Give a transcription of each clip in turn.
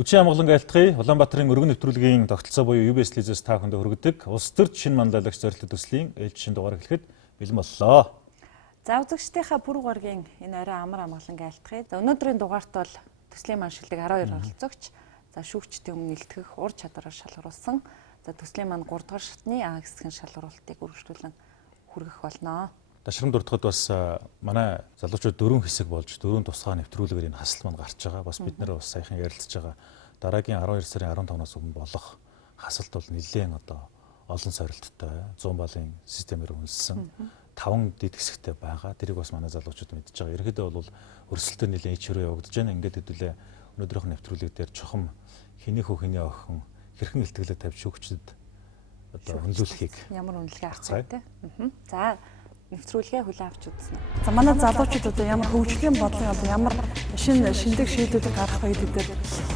Хүчин амгалан айлтгая Улаанбаатарын өргөн нэвтрүүлгийн тогтолцоо буюу UBS Lizээс та бүхэнд хүргэдэг улс төрч шинэ манлайлагч зорилт төслийн ээлжийн дугаар эхлэхэд бэлэн боллоо. За үзэгчдийнхаа бүр горгийн энэ орой амар амгалан айлтгая. За өнөөдрийн дугаарт бол төслийн маншилдаг 12 оролцогч, за шүүгчдийн өмнө илтгэх ур чадвараар шалгаруулсан, за төслийн манд 3 дугаар шатны А хэсгийн шалгаруулалтыг үргэлжлүүлэн хүргэх болно. Дашрам дурдхад бас манай залуучууд 4 хэсэг болж 4 тусгай нэвтрүүлгээр энэ хасалт манд гарч байгаа. Бас бид нэр бас саяхан ярилцж байгаа. Дараагийн 12 сарын 15-наас өмнө болох хасалт бол нэлээд олон сорилттой 100 баллын системээр үнэлсэн 5 дэд хэсэгтэй байгаа. Тэрийг бас манай залуучууд мэдж байгаа. Ерөнхийдөө бол өрсөлдөөр нэлээд ичрээ явагдаж байна. Ингээд хэдүүлээ өнөөдрийнх нэвтрүүлэг дээр чухам хэний хөө хэний охин хэрхэн илтгэлээ тавьж шүүгчдэд одоо хөндлүүлэхийг ямар үнэлгээ авах вэ? За нэвтрүүлгээ хүлээн авч үзнэ. За манай залуучууд одоо ямар хөгжлийн бодлого одоо ямар шинжлэх шийдвэрүүд гаргах вэ гэдэг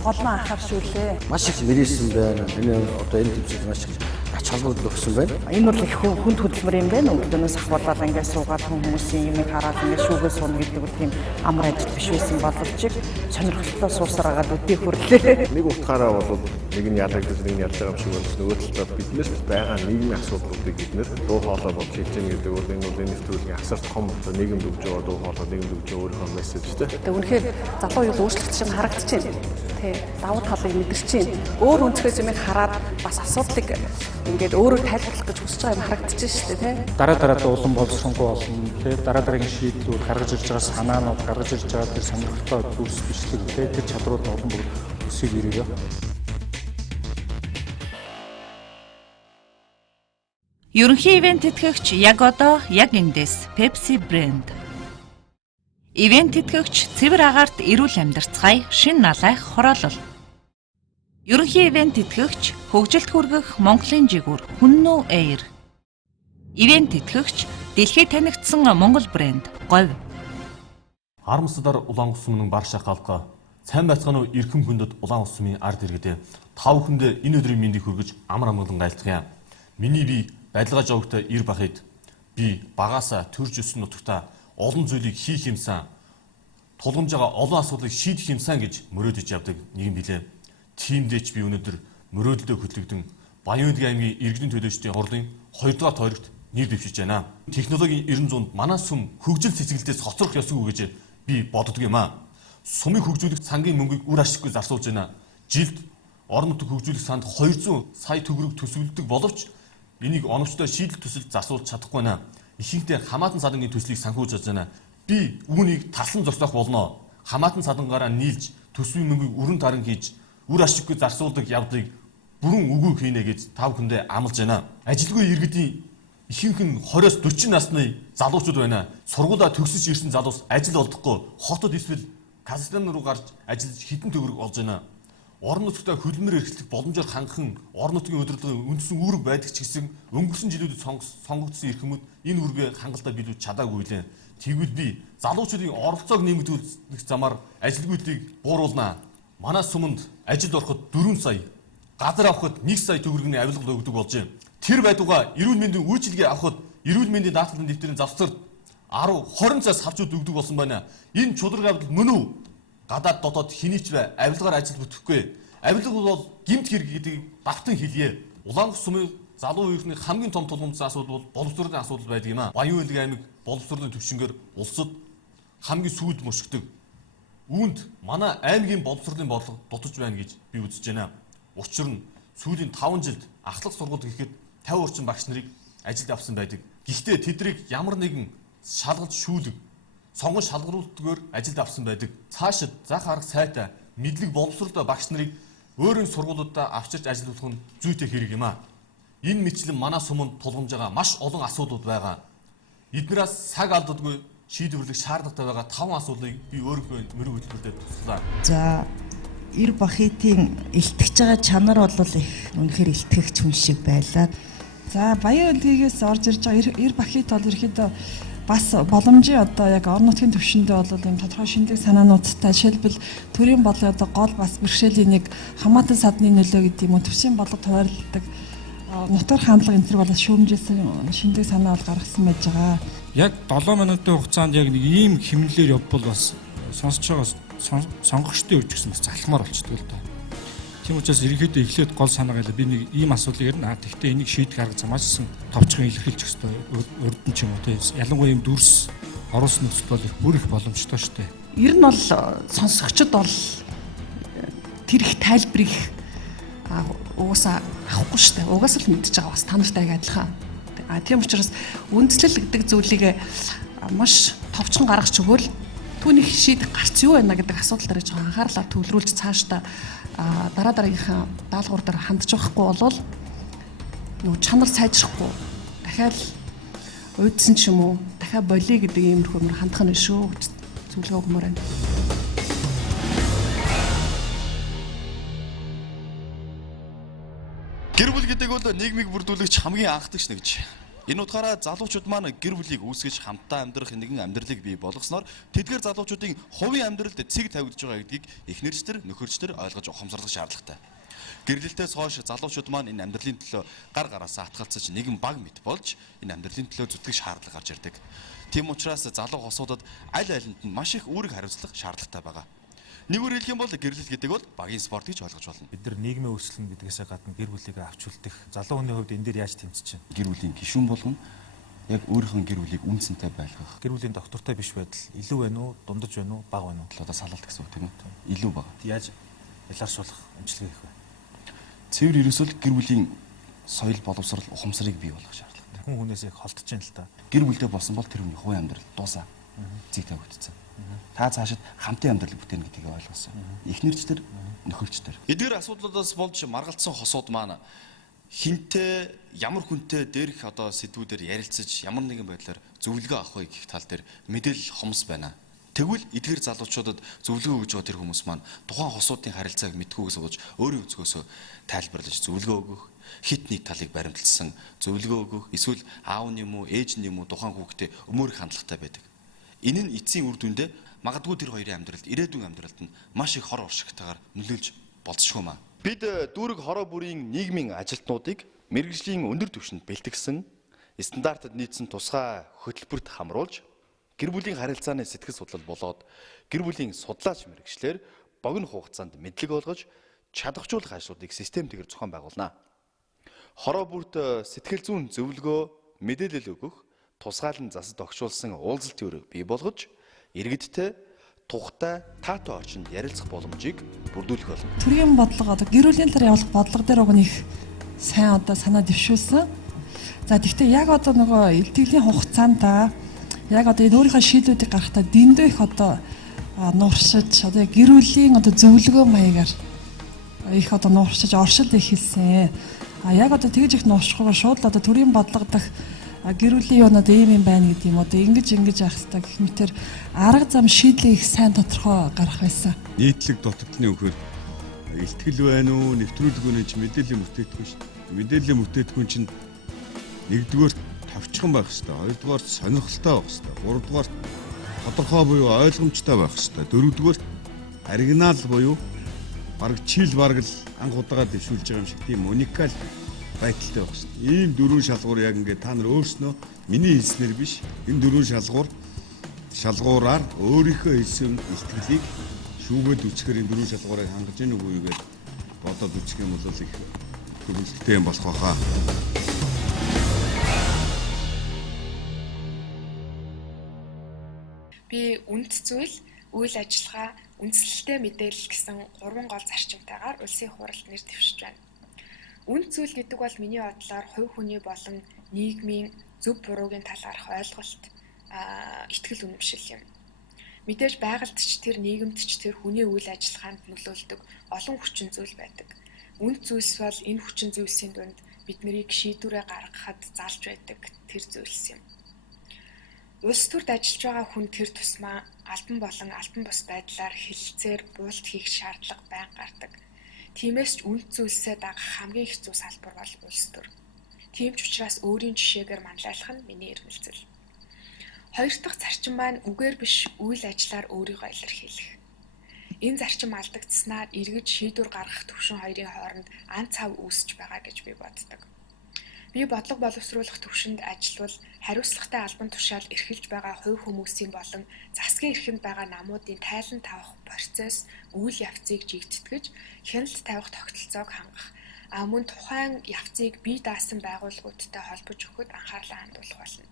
олон анхааршүүлээ. Маш их нэрсэн байна. Энэ одоо энэ төвчд маш их ач холбогдол өгсөн байна. Энэ бол их хүнд хөдөлмөр юм байна. Өнгөнөөс ахвалаад ингээд суугаад хүмүүсийн юмыг хараад ингээд шүүгээ суuna гэдэг бол тийм амар ажил биш байсан боловч сонирхолтой суусараад үдээ хүрлээ. Нэг утгаараа бол нэг нь ялагдаж нэг нь ялж байгаа юм шиг байна. Нөгөө талдаа биднээс байгаа нийгмийн асуудлуудыг биднээс дуу хоолой болж хийж гэнэ гэдэг бол энэ бол нэвтрүүлгийн асар том нийгэмд өгж байгаа дуу хоолой нийгэмд өгж байгаа өөрийнхөө мессежтэй. Тэгээ үнэхээр залуу юу өөрчлөгдөж байгаа харагдаж байна. Тэ давуу талыг мэдэрч байна. Өөр өнцгөөс юмыг хараад бас асуудлыг ингээд өөрөөр тайлбарлах гэж хүсэж байгаа юм харагдаж байна шүү дээ, тэ. Дараа улам боловсронгуй болно, тэ. Дараагийн шийдлүүд гаргаж ирж байгаа санаанууд гаргаж ирж байгаа тэр сонирхолтой зүйлс бичлэг, тэ. Тэр чадрууд олон бүр өсөж ирээ. Ерөнхий ивент тэтгэгч яг одоо яг эндээс Pepsi брэнд. Ивент тэтгэгч цэвэр агаарт эрүүл амьдарцгаая шин налайх хороолол. Ерөнхий ивент тэтгэгч хөгжилд хүргэх Монголын жигүүр Хүннүү Air. Ивент тэтгэгч дэлхийд танигдсан Монгол брэнд Говь. Харамсалаар Улаан усмын бар шахалга сайн байцгаана уу эрхэм хүндэд Улаан усмын ард иргэдээ та бүхэндээ энэ өдрийн мэндийг хүргэж амар амгалан айлтгая. Миний бие барилгаж явагтай ир бахад би багаасаа төрж өссөн нутагта олон зүйлийг хийх юмсан тулгамж байгаа олон асуудлыг шийдэх юмсан гэж мөрөөдөж явдаг нэгэн билээ. Тиймдээч би өнөөдөр мөрөөдөлдөө хөтлөгдөн Баян-Улгийн аймгийн иргэдийн төлөөлчдийн хурлын 2 дугаар тойрогт нэр дэвшиж байна. Технологийн 900-д манай сүм хөгжил цэцгэлдээс хоцрох ёсгүй гэж би боддог юм аа. Сумыг хөгжүүлэх цангийн мөнгийг үр ашиггүй зарцуулж байна. Жилд орон нутаг хөгжүүлэх санд 200 сая төгрөг төсөвлөдөг боловч энийг оновчтой шийдэл төсөлд зарцуулж чадахгүй байна. Ихэнхдээ хамаатан садангийн төслийг санхүүж байна. Би үүнийг талсан зогсоох болно. Хамаатан садангаараа нийлж төсвийн мөнгийг өрн таран хийж үр ашиггүй зарцуулдаг явдлыг бүрэн үгүй хийнэ гэж та бүхэндээ амлаж байна. Ажилгүй иргэдийн ихэнх нь 20-с 40 насны залуучууд байна. Сургуулаа төгсөж ирсэн залуус ажил олдохгүй хотод эсвэл Казахстан руу гарч ажиллаж хитэн төгрөг олж байна. Орон нутгад хөдөлмөр эрхлэх боломжоор хангахын орон нутгийн удирдлагын үндсэн үүрэг байдаг ч гэсэн өнгөрсөн жилүүдэд сонгогдсон эрхэмүүд энэ үүргээ хангалттай биелүүлж чадаагүй лээ. Тэгвэл би залуучуудын оролцоог нэмэгдүүлэх замаар ажилгүйдлийг бууруулнаа. Манай суманд ажилд ороход 4 сая, газар авахд 1 сая төгрөгийн авилгал өгдөг болж байна. Тэр байдугаа эрүүл мэндийн үйлчилгээ авахд эрүүл мэндийн даатгалын дэвтэрийн завсарт 10-20 цаас авч өгдөг болсон байна. Энэ чудраг авдал мөн үү? Гадаад дотоод хинийч бай авилгаар ажил бүтэхгүй. Авилга бол гэмт хэрэг гэдгийг давтан хэлье. Улаан сумын залуу үеийнхний хамгийн том тулгымцсан асуудал бол боловсролын асуудал байдаг юм аа. Баян-Улгийн аймаг боловсролын төвшингээр улсад хамгийн сүүлд мушигдаг. Үүнд манай аймгийн боловсролын бодлого дутаж байна гэж би үзэж байна. Учир нь сүүлийн 5 жилд ахлах сургууль гэхэд 50 орчим багш нарыг ажилд авсан байдаг. Гэхдээ тэднийг ямар нэгэн шалгалт шүүлэг сонгон шалгаруулалтгаар ажилд авсан байдаг. Цаашид зах арга сайтай мэдлэг боловсролтой багш нарыг өөрийн сургуулиудаа авчирч ажиллуулах нь зүйтэй хэрэг юм аа. Энэ мэтлэн манай суманд тулгамж байгаа маш олон асуудлууд байгаа. Эднээс цаг алддаггүй шийдвэрлэх шаардлагатай байгаа 5 асуудлыг би өөрийнхөө мөрөг хөтөлбөрөөр туслаа. За ир бахитын илтгэж байгаа чанар бол их үнэхээр илтгэгч хүн шиг байлаа. За Баян-Улгийгээс орж ирж байгаа ир бахит бол ерөөдөө бас боломжийн одоо яг орон нутгийн төвшөндөө бол юм тодорхой шинжлэх санаануудтай жишээлбэл төрийн бодлогын одоо гол бас бэрхшээлийн нэг хамаатан садны нөлөө гэдэг юм уу төвшин бодлого товарилдаг нутгаар хандлага энэ төр болоод шүүмжилсэн шинжлэх санаа бол гаргасан байж байгаа. Яг 7 минутын хугацаанд яг нэг ийм хэмнэлээр явбал бас сонсож байгаа сонгогчдын өвч гэсэн бас залхмаар болчихдог л доо. Тийм учраас ерөнхийдөө эхлээд гол санаа гайлаа би нэг ийм асуудлыг ярина. Гэхдээ энийг шийдэх арга замаашсан товчхон илэрхийлж өгөх ёстой. Урд нь ч юм уу тийм. Ялангуяа ийм дүрс оруулсан нөхцөл бол их бүр их боломжтой шүү дээ. Ер нь бол сонсогчд бол тэр их тайлбарыг угаасаа авахгүй шүү дээ. Угаасаа л мэдчихэж байгаа бас та нартай адилхан. Тийм учраас үндэслэл гэдэг зүйлийг маш товчхон гаргаж өгөөл түүнийг шийдэх гарц юу байна гэдэг асуудал дээр жоохон анхаарлаа төвлөрүүлж цаашдаа дараагийнхаа даалгавар дээр хандж байхгүй болвол нөгөө чанар сайжрахгүй дахиад уйдсан ч юм уу дахиад болиё гэдэг иймэрхүү юм хандах нь шүү гэж зөвлөгөө өгмөр байна. Гэр бүл гэдэг бол нийгмийг бүрдүүлэгч хамгийн анхдагч нэгж. Энэ утгаараа залуучууд маань гэр бүлийг үүсгэж хамтдаа амьдрах нэгэн амьдралыг бий болгосноор тэдгээр залуучуудын хувийн амьдралд цэг тавигдж байгаа гэдгийг эхнэрчдэр, нөхөрчдөр ойлгож ухамсарлах шаардлагатай. Гэрлэлтээс хойш залуучууд маань энэ амьдралын төлөө гар гараасаа атгалцаж нэгэн баг мэт болж энэ амьдралын төлөө зүтгэх шаардлага гарч ирдэг. Тийм учраас залуу хосуудад аль алинд нь маш их үүрэг хариуцлах шаардлагатай байгаа. Нэгүр хэлэх юм бол гэрлэлт гэдэг бол багийн спорт гэж ойлгож болно. Бид нар нийгмийн өөрчлөлт гэдгээс гадна гэр бүлийг авч үлдэх залуу хүний хувьд энэ дээр яаж тэмцэж байна? Гэр бүлийн гишүүн болгоно яг өөрийнхөө гэр бүлийг үнцэнтэй байлгах. Гэр бүлийн доктортой биш байдал илүү байна уу, дундаж байна уу, бага байна уу? Одоо салалт гэсэн үг тийм үү? Илүү бага. Яаж ялгаршуулах эмчилгээ хийх вэ? Цэвэр ерөөсөл гэр бүлийн соёл боловсрал ухамсарыг бий болгох шаардлагатай. Хүн хүнээс яг холдож байна л та. Гэр бүлдээ болсон бол тэр хүний хувийн амьдрал дуусаа. Зэг тавигдсан. Та цаашид хамтын амьдрал бүтээн гэдгийг ойлгосон. Эхнэрчдэр, нөхөрчдэр. Эдгээр асуудлуудаас болж маргалдсан хосууд маань хинтээ ямар хүнтэй дээрх одоо сэдвүүдээр ярилцаж ямар нэгэн байдлаар зөвлөгөө авах вэ гэх тал дээр мэдээлэл хомс байна. Тэгвэл эдгээр залуучуудад зөвлөгөө өгж байгаа тэр хүмүүс маань тухайн хосуудын харилцааг мэдхгүйгээс болж өөрийн өнцгөөсөө тайлбарлаж зөвлөгөө өгөх, хит нэг талыг баримталсан зөвлөгөө өгөх, эсвэл аав нь юм уу, ээж нь юм уу тухайн хүүхдэд өмөрөх хандлагатай байдаг. Энэ нь эцсийн үр дүндээ магадгүй тэр хоёрын амьдралд, ирээдүйн амьдралд нь маш их хор уршигтайгаар нөлөөлж болцсохгүй маа. Бид дүүрэг хороо бүрийн нийгмийн ажилтнуудыг мэргэжлийн өндөр түвшинд бэлтгэсэн, стандартад нийцсэн тусгай хөтөлбөрт хамруулж, гэр бүлийн харилцааны сэтгэл судлал болоод гэр бүлийн судлаач мэргэжлэр богино хугацаанд мэдлэг олгож, чадахжуулах ажлуудыг системтэйгээр зохион байгуулнаа. Хороо бүрт сэтгэл зүйн зөвлөгөө, мэдээлэл өгөх, тусгаалan засад огшуулсан уулзалт төвийг бий болгож, иргэдтэй тухтай таатай орчинд ярилцах боломжийг бүрдүүлэх болно. Төрийн бодлого одоо гэр бүлийн талаар явуулах бодлого дээр уг нь их сайн одоо санаа дэвшүүлсэн. За тэгвэл яг одоо нөгөө илтгэлийн хугацаанд яг одоо энэ өөрийнхөө шийдвүүдийг гаргахдаа дэндүү их одоо нууршиж одоо гэр бүлийн одоо зөвлөгөө маягаар их одоо нууршиж оршил их хэлсэн. Яг одоо тэгж их нууршихгүйгээр шууд одоо төрийн бодлого дах гэр бүлийн юу надад ийм юм байна гэдэг юм одоо ингэж явах хэрэгтэй гэх мэтэр арга зам шийдлийг их сайн тодорхой гаргах байсан. Нийтлэг дутагдaltaны өгөхөр илтгэл байна уу, нэвтрүүлэг үнэ ч мэдээллийн бүтээтгүн шүү дээ. Мэдээллийн бүтээтгүн чинь нэгдүгээр тавчхан байх хэрэгтэй, хоёрдугаар сонирхолтой байх хэрэгтэй, гуравдугаар тодорхой буюу ойлгомжтой байх хэрэгтэй, дөрөвдүгээр оригинал буюу бараг чил бараг л анх удаага дэвшүүлж байгаа юм шиг тийм уникал байдалтай байх шүү дээ. Ийм дөрвөн шалгуур яг ингээд та нар өөрснөө миний хэлснээр биш, энэ дөрвөн шалгуураар өөрийнхөө хэлсэн илтгэлийг шүүгээд үчгээр энэ дөрвөн шалгуурыг хангаж ийн үгүй гэж бодоод үчих юм бол их хөвөлттэй юм болох байхаа. Би үнд зүйл, үйл ажиллагаа, үндслэлтэй мэдээлэл гэсэн 3 гол зарчимтайгаар улсын хуралд нэр дэвшиж байна. Үнд зүйл гэдэг бол миний бодлоор хувь хүний болон нийгмийн зөв буруугийн талаарх ойлголт, итгэл үнэмшил юм. Мэдээж байгальдч тэр нийгэмд ч тэр хүний үйл ажиллагаанд нөлөөлдөг олон хүчин зүйл байдаг. Үнд зүйлс бол энэ хүчин зүйлсийн дунд бид нарыг шийдвэрээ гаргахад залж байдаг тэр зүйлс юм. Улс төрд ажиллаж байгаа хүн тэр тусмаа албан болон албан бус байдлаар хэлэлцээр буулт хийх шаардлага байн гардаг. Тиймээс ч үнд зүйлсээ дагах хамгийн хэцүү салбар бол улс төр. Тийм ч учраас өөрийн жишээгээр манлайлах нь миний эрмэлзэл. Хоёр дахь зарчим маань үгээр биш үйл ажиллаар өөрийгөө илэрхийлэх. Энэ зарчим алдагдсанаар эргэж шийдвэр гаргах төвшин хоёрын хооронд ан цав үүсэж байгаа гэж би боддог. Би бодлого боловсруулах төвшөнд ажиллавал хариуцлагатай албан тушаал эрхэлж байгаа хувь хүмүүсийн болон засгийн эрхэнд байгаа намуудын тайлан тавах процесс, үйл явцыг жигтэтгэж, хяналт тавих тогтолцоог хангах. Мөн тухайн явцыг бие даасан байгууллагуудтай холбож өгөхөд анхаарлаа хандуулах болно.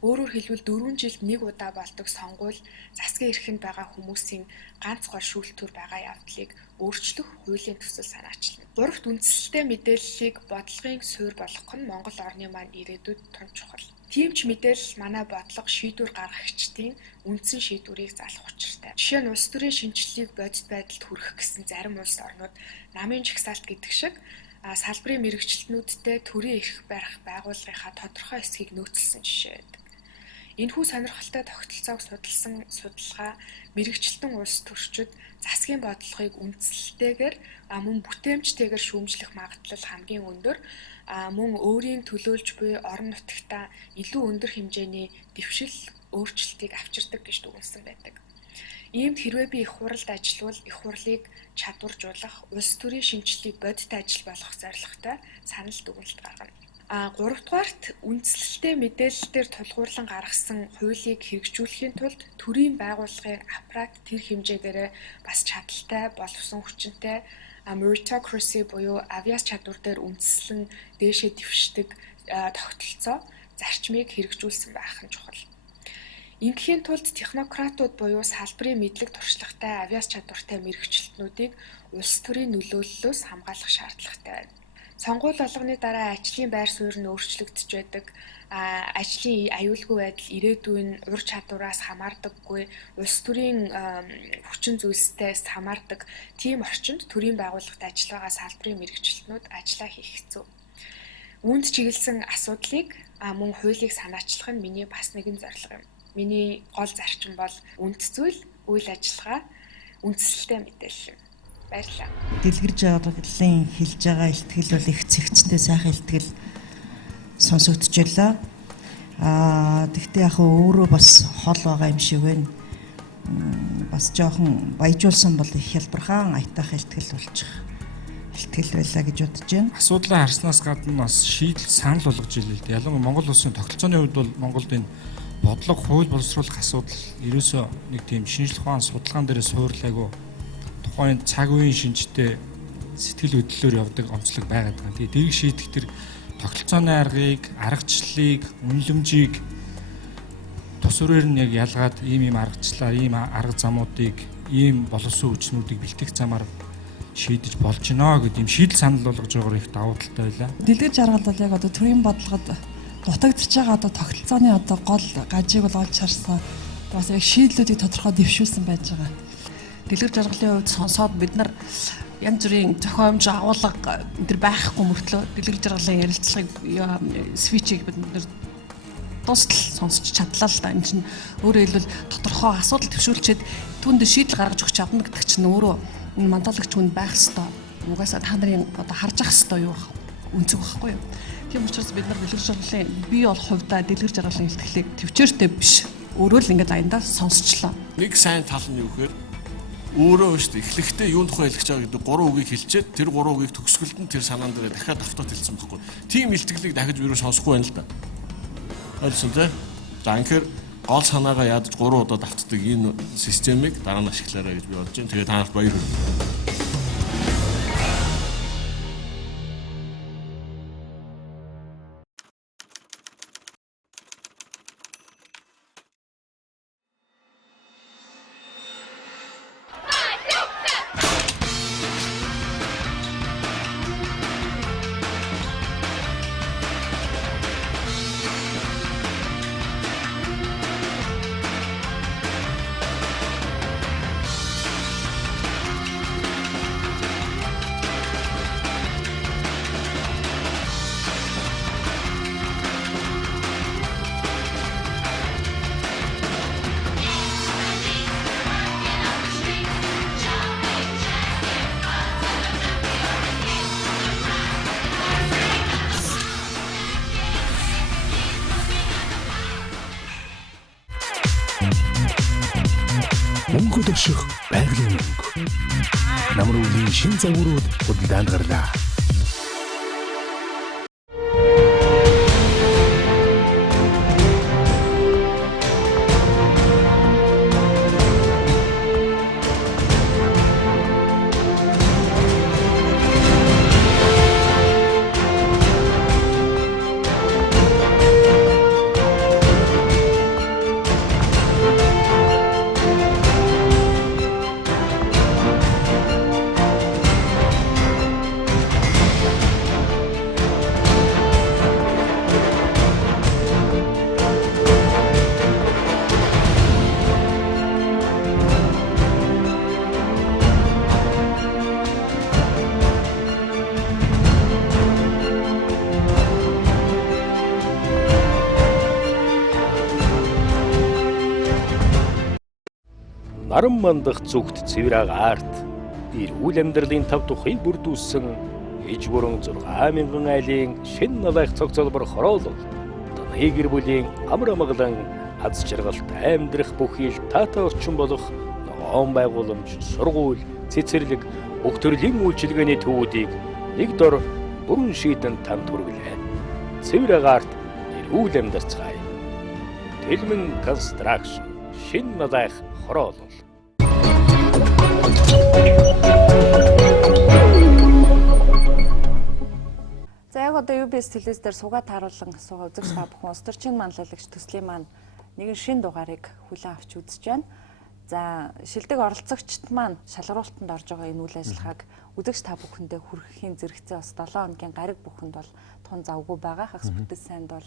Өөрөөр хэлбэл 4 жилд нэг удаа болдог сонгуул засгийн эрхэнд байгаа хүмүүсийн ганц гол шүүлтүүр байгаа явдлыг өөрчлөх хуулийн төсөл санаачлана. Гуравт үндсэлтэй мэдээллийг бодлогын суурь болгох нь Монгол орны маань ирээдүйд тун чухал. Тийм ч мэдээлэл манай бодлого шийдвэр гаргагчдын үндсэн шийдвэрийг залах учиртай. Жишээ нь улс төрийн шинжилгээг бодит байдалд хүргэх гэсэн зарим улс орнууд намын жагсаалт гэдэг шиг салбарын мэрэгчлэнүүдтэй төрийн эрх барих байгууллагынхаа тодорхой хэсгийг нөөцлсөн жишээ байдаг. Энэхүү сонирхолтой тогтолцоог судалсан судалгаа мэрэгчлэн улс төрчид засгийн бодлогыг үндсэлтэйгээр мөн бүтээмжтэйгээр шүүмжлэх магадлал хамгийн өндөр, мөн өөрийн төлөөлж буй орон нутагта илүү өндөр хэмжээний дэвшил өөрчлөлтийг авчирдаг гэж дүгнсэн байдаг. Иймд хэрвээ би их хуралд ажиллавал их хурлыг чадваржуулах, улс төрийн шинжилгээг бодит ажил болгох зорилготой санал дүгнэлт гаргана. Гуравдугаарт үндслэлтэй мэдээлэлээр тулгуурлан гаргасан хуулийг хэрэгжүүлэхийн тулд төрийн байгууллагын аппарат тэр хэмжээгээр бас чадaltaй, боловсон хүчинтэй, meritocracy буюу авьяас чадвар дээр үндслэн дээшээ дэвшдэг тогтолцоо, зарчмыг хэрэгжүүлсэн байх нь чухал. Ингээхийн тулд технократууд буюу салбарын мэдлэг туршлагатай, авьяас чадвартай мэрэгчлэтнүүдийг улс төрийн нөлөөллөөс хамгаалах шаардлагатай байна. Сонгуул болгоны дараа ажлын байр суурь нь өөрчлөгдөж байдаг, ажлын аюулгүй байдал ирээдүйн ур чадвараас хамаардаггүй, улс төрийн хүчин зүйлсээс хамаардаг тийм орчинд төрийн байгууллагад ажиллагаа салбарын мэрэгчлэтнүүд ажиллаа хийх хэцүү. Үүнд чиглэсэн асуудлыг мөн хуулийг санаачлах нь миний бас нэгэн зорилго юм. Миний гол зарчим бол үнд зүйл, үйл ажиллагаа, үндсэлтэй мэдээлэл юм. Баярлалаа. Дэлгэр жаргалын хэлж байгаа ихтгэл бол их цэгцтэй сайхан ихтгэл сонсогдчихлаа. Тэгтээ яг өөрөө бас хол байгаа юм шиг байна. Бас жоохон баяжуулсан бол их хялбархан аятайх ихтгэл болчих. Ихтгэл байлаа гэж бодож байна. Асуудлаа харснаас гадна бас шийдэл санал болгож ирлээ л дээ. Ялангуяа Монгол улсын тогтолцооны хувьд бол Монголд энэ бодлого хууль боловсруулах асуудал ерөөсөө нэг тийм шинжлэх ухааны судалгаан дээрээ суурлаагүй. Тухайн цаг үеийн шинжтэй сэтгэл хөдлөлөөр явдаг онцлог байгаад байгаа. Тэгээ дэрийг шийдэх тэр тогтолцооны аргыг, аргачлалыг, үнэлэмжийг тус бүрээр нь яг ялгаад ийм аргачлалаар, ийм арга замуудыг, ийм боловсон хүчнүүдийг бэлтгэх замаар шийдэж болж гинэ гэдэг юм шийдэл санал болгож байгаагаар их давуу талтай байлаа. Дэлгэр жаргал бол яг одоо төрийн бодлогод дутагдж байгаа одоо тогтолцооны одоо гол гажиг бол олж харсан. Бас яг шийдлүүдийг тодорхой дэвшүүлсэн байж байгаа. Дэлгэр жаргалын хувьд сонсоод бид нар янз бүрийн зохиомж агуулга энэ байхгүй мөртлөө дэлгэр жаргалын ярилцлагыг свичийг бид нар тусдал сонсч чадлаа л да. Энэ чинь өөрөөр хэлбэл тодорхой асуудал төвшүүлчихэд түүнд шийдэл гаргаж өгч чадна гэдэг чинь өөрөө энэ мандуулагч хүнд байх ёстой. Угаасаа та нарын одоо харж ах ёстой юу үнцэг байхгүй юу? Тийм учраас бид нар дэлгэр жаргалын бий болох хувьдаа дэлгэр жаргалын ихтгэлийг төвчээртэй биш. Өөрөө л ингээд аяндаа сонсчлоо. Нэг сайн тал нь юу гэхээр өөрөө шүү дээ эхлэхдээ юун тухай хэлэх гэж байгаа гэдэг 3 үгийг хэлчихэд тэр 3 үгийг төгсгөлд нь тэр санаан дээр дахиад автод хэлсэн байхгүй. Тийм илтгэлийг дахиж юу сонсохгүй байна л да. Ойлгосон тий? За инхээр гол санаагаа ядаж 3 удаа давтдаг энэ системийг дараа нь ашиглаарай гэж би бодож байна. Тэгээ та нарт баяр хүргэе. Мөнгө дэвших байгалийн мөнгө. Намар өвлийн шин загварууд худалдаанд гарлаа. наран мандах зүгт цэвэр агаарт эрүүл амьдралын тав тухыг бүрдүүлсэн иж бүрэн 6,000 айлын шин налайх цогцолбор хороолол таны гэр бүлийн амар амгалан аз жаргалт амьдрах бүхий л таатай орчин болох ногоон байгууламж, сургууль, цэцэрлэг, бүх төрлийн үйлчилгээний төвүүдийг нэг дор бүрэн шийдэн танд хүргэлээ. Цэвэр агаарт эрүүл амьдарцгаая. Тэлмэн констракшн шин налайх хороолол. За яг одоо UBS телевиз дээр суугаад харуулсан асууга үзэгч та бүхэн улс төрчин манлайлагч төслийн маань нэгэн шин дугаарыг хүлээн авч үзэж байна. За шилдэг оролцогчд маань шалгаруултанд орж байгаа энэ үйл ажиллагааг үзэгч та бүхэндээ хүргэхийн зэрэгцээ бас 7 хоногийн гариг бүхэнд бол тун завгүй байгаа. Хагас бүтэц сайнд бол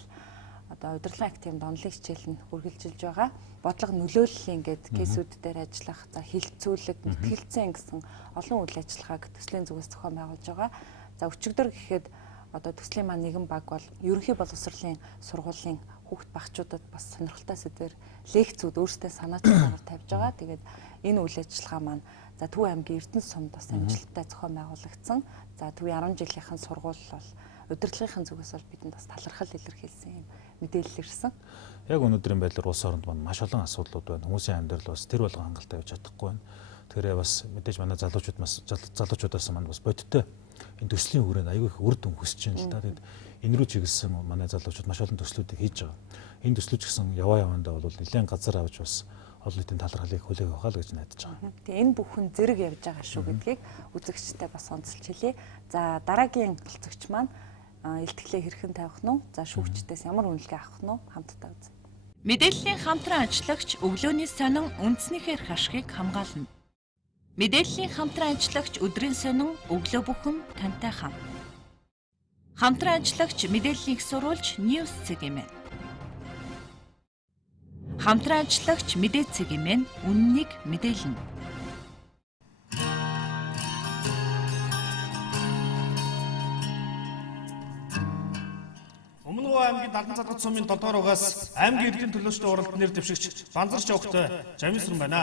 одоо удирдлагын активын донлын хичээл нь үргэлжилж байгаа. Бодлого нөлөөллийн гээд кейсүүд дээр ажиллах, за хилцүүлэг, мэтгэлцэн гэсэн олон үйл ажиллагааг төслийн зүгээс зохион байгуулж байгаа. За өчигдөр гэхэд одоо төслийн маань нэгэн баг бол ерөнхий боловсролын сургуулийн хүүхд багчуудад бас сонирхолтой сэдвээр лекцүүд өөрсдөө санаач цагаар тавьж байгаа. Тэгээд энэ үйл ажиллагаа маань за Төв аймгийн Эрдэнэс сумд бас амжилттай зохион байгуулагдсан. За Төвийн 10 жилийнхэн сургууль бол удирдлагын зүгээс бол бидэнд бас талархал илэрхийлсэн юм мэдээлэл ирсэн. Яг өнөөдрийн байдлаар улс оронд маань маш олон асуудлууд байна. Хүмүүсийн амьдрал бас тэр болго хангалттай явж чадахгүй байна. Тэгэхээр бас мэдээж манай залуучуудаас маань бас бодиттой энэ төслийн хүрээнд аягүй их үр дүн хүсэж байна л да. Тэгээд энэ рүү чиглэсэн манай залуучууд маш олон төслүүдийг хийж байгаа. Энэ төслүүд гэсэн явандаа бол нэлээд газар авч бас олон нийтийн талархлыг хүлээх байхаа л гэж найдаж байгаа. Тэгээ энэ бүхэн зэрэг явж байгаа шүү гэдгийг үзэгчтэй бас онцолж хэлье. За дараагийн олцогч маань илтгэлээ хэрхэн тавих нь вэ? За шүүгчдээс ямар үнэлгээ авах нь вэ? Хамтдаа үз. Мэдээллийн хамтран ажиллагч өглөөний сонин үндснийхэр хашгийг хамгаална. Мэдээллийн хамтран ажиллагч өдрийн сонин өглөө бүхэн тантай хам. Хамтран ажиллагч мэдээллийг сурвалж News цэгэмэн. Хамтран ажиллагч мэдээ цэгэмэн үннийг мэдээлнэ. Өмнөгөө аймгийн Далдан цадгад сумын 7 дугаар угаас аймгийн эрдэнэ төлөөлчдийн уралд нэр дэвшигч Банзарч Явахтай Жамисран байна.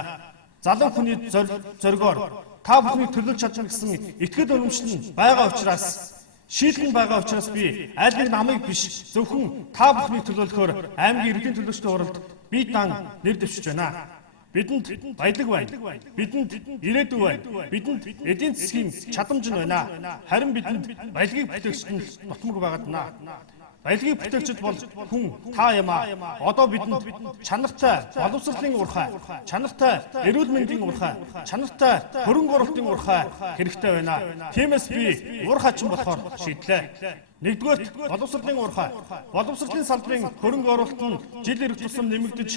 Залуу хүний зоригоор та бүхнийг төлөөлж чадна гэсэн итгэл үнэмшил нь байгаа учраас шийдэл нь байгаа учраас би аль нэг намайг биш зөвхөн та бүхнийг төлөөлөхөөр аймгийн эрдэнэ төлөөлчдийн уралд бие дан нэр дэвшиж байна. Бидэнд баялаг байна. Бидэнд ирээдүй байна. Бидэнд эдийн засгийн чадамж нь байна. Харин бидэнд баялагийг бүтээгчд нь нутмаг байгаад байна. Баялагийг бүтээгчд бол хүн та юм аа. Одоо бидэнд чанартай боловсролын урхай, чанартай эрүүл мэндийн урхай, чанартай хөрөнгө оруулалтын урхай хэрэгтэй байна. Тиймээс би ур хачин болохоор шийдлээ. Нэгдүгээр боловсролын урхай. Боловсролын салбарын хөрөнгө оруулалт нь жил ирэх тусам нэмэгдэж,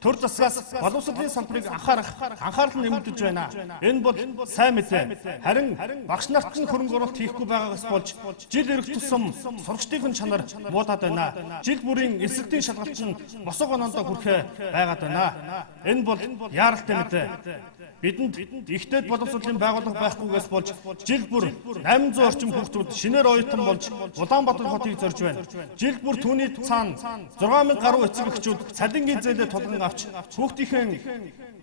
төр засгаас боловсролын салбарыг анхаарал нь нэмэгдэж байна. Энэ бол сайн мэдээ. Харин багш нарт нь хөрөнгө оруулалт хийхгүй байгаагаас болж жил ирэх тусам сурагчдын чанар муудаад байна. Жил бүрийн эсрэгтийн шалгалт нь босго оноондоо хүрэхээ байгаад байна. Энэ бол яаралтай мэдээ. Бидэнд ихтэй боловсролын байгууллага байхгүйгээс болж жил бүр 800 орчим хүүхдүүд шинээр оюутан болж Улаанбаатар хотыг зорж байна. Жил бүр түүний цаана 6000 гаруй эцэг эхчүүд цалингийн зээлээ тулган авч хүүхдийн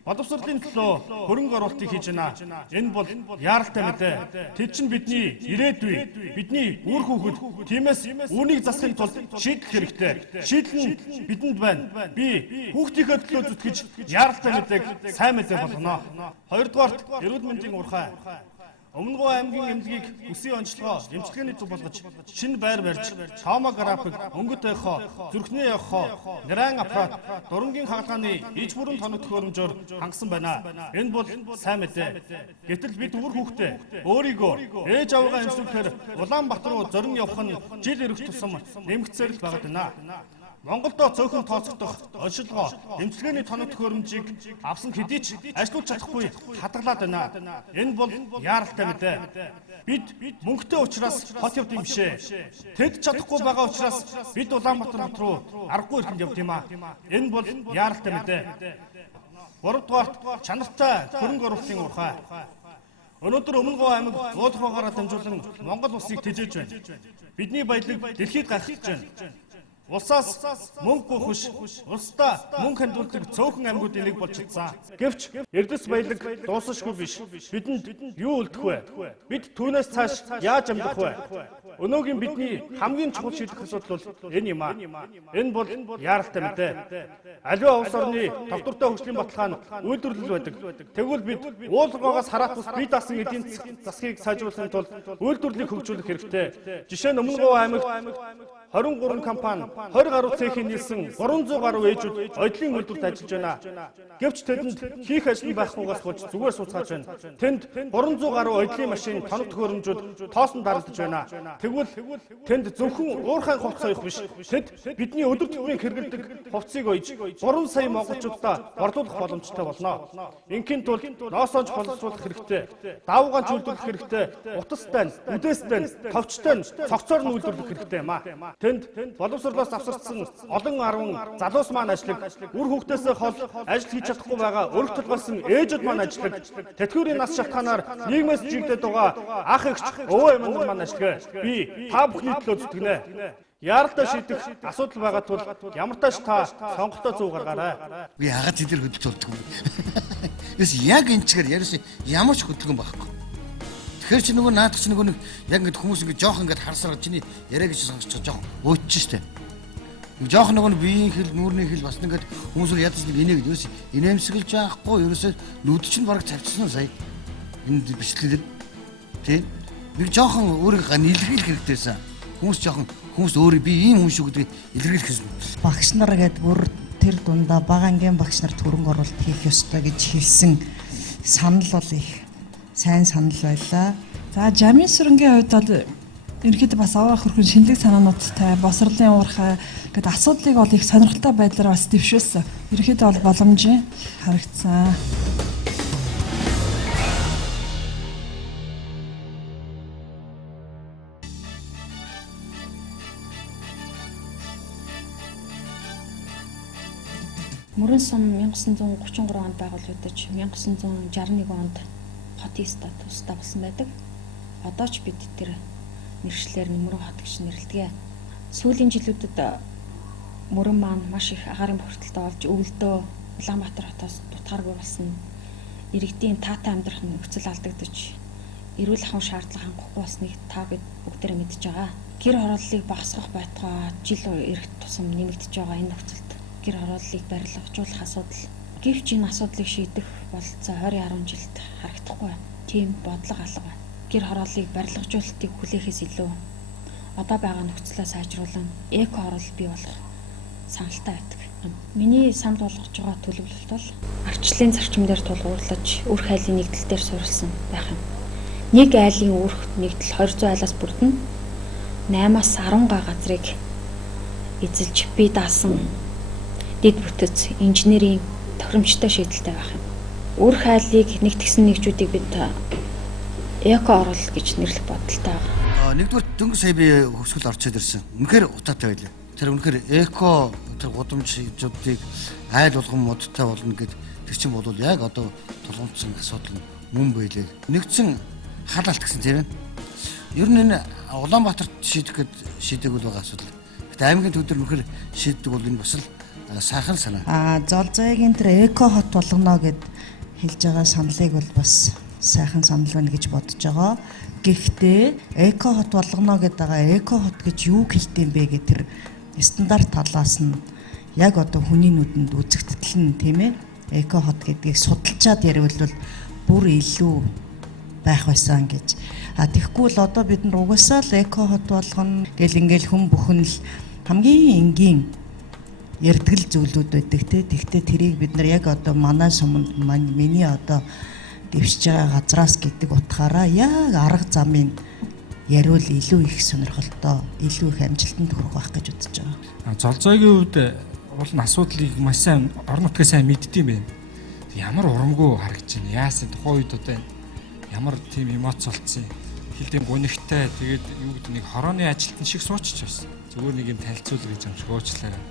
боловсролын төлөө хөрөнгө оруулалтыг хийж байна. Энэ бол яаралтай мэдээ. Тэд чинь бидний ирээдүй, бидний үр хүүхэд. Тиймээс үүнийг засахын тулд шийдэл хэрэгтэй. Шийдэл нь бидэнд байна. Би хүүхдийнхээ төлөө зүтгэж яаралтай мэдээг сайн мэдээ болгоно. Хоёрдугаарт эрүүл мэндийн урхай. Өмнөгөө аймгийн эмнэлгийг үсгийн онцлогоо эмчилгээний төв болгож шинэ байр барьж томографик, өнгөт эхо, зүрхний эхо, неран аппарат, дурангийн хаалгааны иж бүрэн тоног төхөөрөмжөөр хангасан байна. Энэ бол сайн мэдээ. Гэтэл бид үр хүүхдээ өөрийгөө ээж аваагаа эмчлэхээр Улаанбаатар руу зорин явах нь жил ирэх тусам нэмэгдсээр л байгаад байна. Монголдо цөөхөн тооцогдох онцлогоо эмчилгээний тоног төхөөрөмжийг авсан хэдий ч ажиллуулж чадахгүй хадгалаад байна. Энэ бол яаралтай мэдээ. Бид мөнгөтэй учраас хот явд юм бишээ. Тэд чадахгүй байгаа учраас бид Улаанбаатар хот руу аргагүй ирэнд явд юм аа. Энэ бол яаралтай мэдээ. Гуравдугаарт чанартай хөрөнгө оруулалтын урхай. Өнөөдөр Өмнөгөө аймаг уулахгаараа дамжуулан Монгол улсыг тэжээж байна. Бидний баялаг дэлхийд гайхаж байна. Улсаас мөнгө гүйх биш, улсдаа мөнгө хандуулдаг цөөхөн аймагуудын нэг болж чадсан. Гэвч эрдэс баялаг дуусахгүй биш. Бидэнд юу үлдэх вэ? Бид түүнээс цааш яаж амьдрах вэ? Өнөөгийн бидний хамгийн чухал шийдэх асуудал бол энэ юм аа. Энэ бол яаралтай мэдээ. Аливаа улс орны тогтвортой хөгжлийн баталгаа нь үйлдвэрлэл байдаг. Тэгвэл бид уулгоогоос хараах бие даасан эдийн засгийг сайжруулахын тулд үйлдвэрлэлийг хөгжүүлэх хэрэгтэй. Жишээ нь Өмнө Говь аймагт 23 компани 20 гаруй цехийг нийлсэн 300 гаруй ээжүүд оёдлын үйлдвэрт ажиллаж байна. Гэвч тэдэнд хийх ажил байхгүйгээс болж зүгээр сууцгааж байна. Тэнд 300 гаруй оёдлын машин тоног төхөөрөмжүүд тоосон дарагдж байна. Тэгвэл тэнд зөвхөн уурхай хувцас соёх биш. Тэд бидний өдөр тутмын хэрэглэдэг хувцсыг ойж 3 сая монголчуудаа борлуулах боломжтой болно. Инхийн тулд ноосоонч боловсруулах хэрэгтэй. Давуугаанч үйлдвэрлэх хэрэгтэй. Утастай, үдээстэй, товчтой, цогцоор нь үйлдвэрлэх хэрэгтэй юм аа. Тэнд боловсруулалтаас авсарсан олон 10 залуус маань ажиллаг, үр хүүхдээсээ хол ажил хийж чадахгүй байгаа өргөтөл болсон ээжүүд маань ажиллаг, тэтгэврийн нас шалтгаанаар нийгмээс жигдээд байгаа ах эгч, өвөө эмэндэр маань ажиллаг. Би та бүхний төлөө зүтгэнэ. Яаралтай шийдэх асуудал байгаа тул ямар тааш та сонголтоо зөв гаргаарай. Би ягаад тэдэр хөдөлж болдгоо. Яс яг энэ чигээр ярьсан ямар ч хөдөлгөөн байхгүй. Тэгэхээр чи нөгөө наадах чи нөгөө яг ингэ хүмүүс ингэ жоох ингэ харсараад чиний яриа гэж сонсож жоох өөч штэ. Жоох нөгөө биеийн хэл, нүүрний хэл бас ингэ хүмүүс л ядаж нэг инээ гэж инээмсэглэж байхгүй ерөөсөө нүд чинь бараг цавчсан сая. Энд бичлэлэр тийм нэг жоохон өөрийгөө илэрхийлэх хэрэгтэйсэн. Хүмүүс өөрөө би ийм хүн шүү гэдгийг илэрхийлэх гэсэн. Багш нар гээд бүр тэр дундаа бага ангийн багш нарт хөрөнгө оруулалт хийх ёстой гэж хэлсэн санал бол их сайн санал байлаа. За Жамин сүрэнгийн хувьд бол ерөнхийдөө бас аваа хөрхөн шинэлэг санаануудтай босрлын уурхай гэдэг асуудлыг бол их сонирхолтой байдлаар бас дэвшүүлсэн. Ерөнхийдөө бол боломжийн харагдсан. Мөрөн сум 1933 онд байгуулагдаж 1961 онд хотын статустай болсон байдаг. Одоо ч бид тэр нэршлэр Мөрөн хот гэж нэрлэдэг. Сүүлийн жилүүдэд мөрөн маань маш их агаарын бохирдолтой болж өвөлдөө Улаанбаатар хотоос дутгааргүй болсон. Иргэдийн таатай амьдрах нөхцөл алдагдаж эрүүл ахуйн шаардлага хангахгүй болсныг та бид бүгдээрээ мэдж байгаа. Гэр хорооллыг багасгах байтугай жил ирэх тусам нэмэгдэж байгаа энэ нөхцөлд гэр хорооллыг барилгажуулах асуудал. Гэвч энэ асуудлыг шийдэх бололцоо 20-10 жилд харагдахгүй. Тийм бодлого алга байна. Гэр хорооллыг барилгажуулалтыг хүлээхээс илүү одоо байгаа нөхцөлөө сайжруулан эко хороол бий болох саналтай байдаг. Миний самд болгож байгаа төлөвлөлт бол арчлалын зарчим дээр тулгуурлаж үр хайлын нэгдэл дээр суурилсан байх юм. Нэг айлын үүрх нэгдэл 200 айлаас бүрдэн 8-аас 10 га газрыг эзэлж бие даасан дэд бүтэц инженерийн тохиромжтой шийдэлтэй байх юм. Үр хайлыг нэгтгсэн нэгжүүдийг бид эко орол гэж нэрлэх бодолтой байгаа. Нэгдүгээр дөнгөж сая би хөсгөл орчод ирсэн. Үнэхээр утаатай байлаа. Тэр үнэхээр эко тэр гудамжуудыг айл болгон модтой болно гэд тэр чинь бол яг одоо тулгуурсан асуудал мөн байлээ. Нэгдсэн хал алт гэсэн тийм ээ. Ер нь энэ Улаанбаатарт шийдэх гээд шийдээгүүл байгаа асуудал. Гэтэ аймгийн төвдөр үнэхээр шийддэг бол энэ бас л сайхан санаа. Золзойгийн тэр эко хот болгоно гэд хэлж байгаа саналыг бол бас сайхан санал байна гэж бодож байгаа. Гэхдээ эко хот болгоно гэдэг байгаа эко хот гэж юу хэлдэм бэ гэх тэр стандарт талаас нь яг одоо хүний нүдэнд үзэгдэл нь тийм ээ. Эко хот гэдгийг судалчаад ярил бол бүр илүү байх байсан гэж. Тэгэхгүй л одоо бид нар угаасаа л эко хот болгоно гэл ингээл хүн бүхэн л хамгийн энгийн ярдгал зүйлүүд байдаг те. Тэгтээ тэрийг бид нар яг одоо манай суманд миний одоо дэвшиж байгаа газраас гэдэг утгаараа яг арга замын яриул илүү их сонирхолтой, илүү их амжилтанд хүрэх байх гэж үзэж байгаа. Золзойгийн хувьд уул асуудлыг маш сайн орон нутгийн сайн мэддэм байх. Ямар урамгүй харагдаж байна. Яасан тухайн үед одоо ямар тийм эмоц болцсон. Хилдэм гунигтай тэгээд юу гэдэг нэг хорооны ажилтан шиг суучиж байсан. Зүгээр нэг юм танилцуул гэж юм шиг уучлаарай.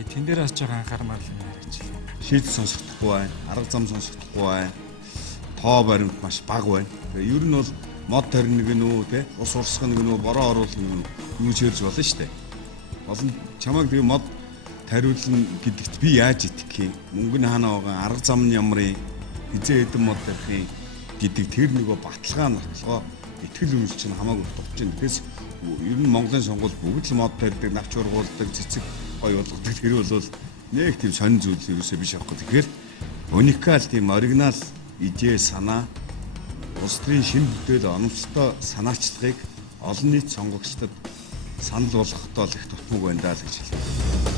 Тэгээд тэн дээр бас жоохон анхаармаар л юм харагдчихлаа. Шийдэл сонсохдохгүй байна, арга зам сонсохдохгүй байна. Тоо баримт маш бага байна. Ер нь бол мод тарин нэг нүү те ус урсгах нэг нүү бороо оруулах нэг нүү чирж болно шүү дээ. Олон чамайг тэгээ мод тариулна гэдэгт би яаж итгэх юм? Мөнгө нь хаана байгаа? Арга зам нь ямар юм? Хизээ хэдэн мод тавих юм гэдэг тэр нөгөө баталгаа нотлогоо итгэл үнэлж чинь хамаагүй дутж байна. Тэгээс ер нь Монголын сонгуул бүгд л мод тарьдаг, навч ургуулдаг, цэцэг гой болгодог. Тэр бол нэг тийм сонин зүйл ерөөсөө биш аахгүй. Тэгэхээр уникал тийм оригинал идея санаа улс төрийн шинэ бүтээл оновчтой санаачлагыг олон нийт сонгогчдод санал болгохдоо л их тутмаг байна даа л гэж хэлээ.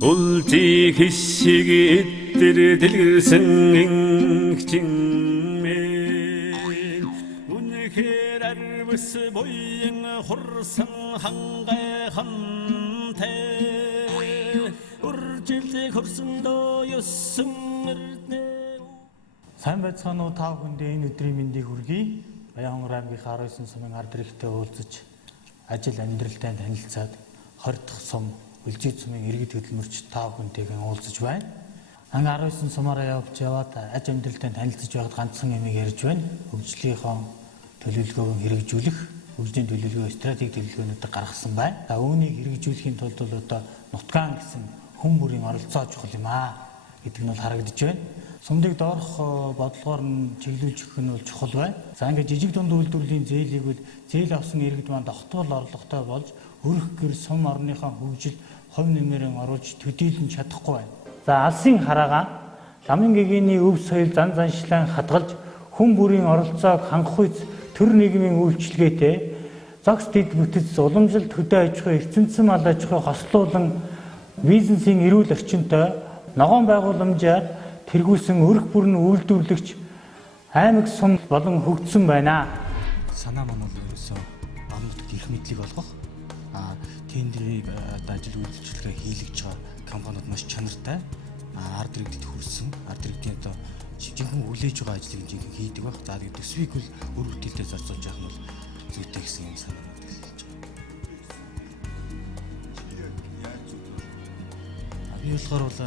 Улжи хишиг эдэр дэлгэрсэн инхчинмэн үнэхээр арвс буян хурсан хангайхантай уржилт хөрсөндөө ёсон эрдэнэ. Сайн байцгаана уу та бүхэндээ энэ өдрийн мэндийг хүргэе. Баянгор аймгийн 19 сумын ард иргэдтэй уулзаж ажил амьдралтай танилцаад 20 дахь сум Үлжид сумын иргэд хөдөлмөрч та бүхэнтэйгээ уулзаж байна. Анги 19 сумаараа яваад аж амьдралтай танилцж байгаад ганцхан юмыг ярьж байна. Хөгжлийнхөө төлөвлөгөөг хэрэгжүүлэх, хөгжлийн төлөвлөгөө, стратеги төлөвлөгөөнүүдийг гаргасан байна. За үүнийг хэрэгжүүлэхийн тулд бол одоо нутгаан гэсэн хүн бүрийн оролцоо чухал юм аа гэдэг нь бол харагдаж байна. Сумдыг доорх бодлогоор нь чиглүүлж өгөх нь бол чухал байна. За ингээд жижиг дунд үйлдвэрлэлийн зээлийг бол зээл авсан иргэд маань тогтвол орлоготой болж өрх гэр сум орныхоо хөгжилд хувь нэмэрэн оруулж төдийлөн чадахгүй байна. За алсын хараагаа ламын гэгээний өв соёл зан заншлан хадгалж хүн бүрийн оролцоог хангах үз төр нийгмийн үйлчилгээтэй зогс дэд бүтэц уламжилт хөдөө аж ахуй эрдэнэсэн мал аж ахуй хослуулан бизнесийн эрүүл орчинтой ногоон байгууламжаар тэргүүлсэн өрх бүрэн үйлдвэрлэгч аймаг сум болон хөгжсөн байна. Санаа маань бол ерөөсөө амнуудад их мэдлэг олгох тендерийг ажил үйлдвэрлэлгээ хийлгэж байгаа компаниуд маш чанартай ард иргэдэд хүрсэн ард иргэдийн одоо жинхэнэ хүлээж байгаа ажлыг жинхэнэ хийдэг баг. За тэгээд төсвийг бол үр бүтээлтэй зарцуулж явах нь бол зүйтэй гэсэн юм санаа надад хэлж байгаа. Би болохоор бол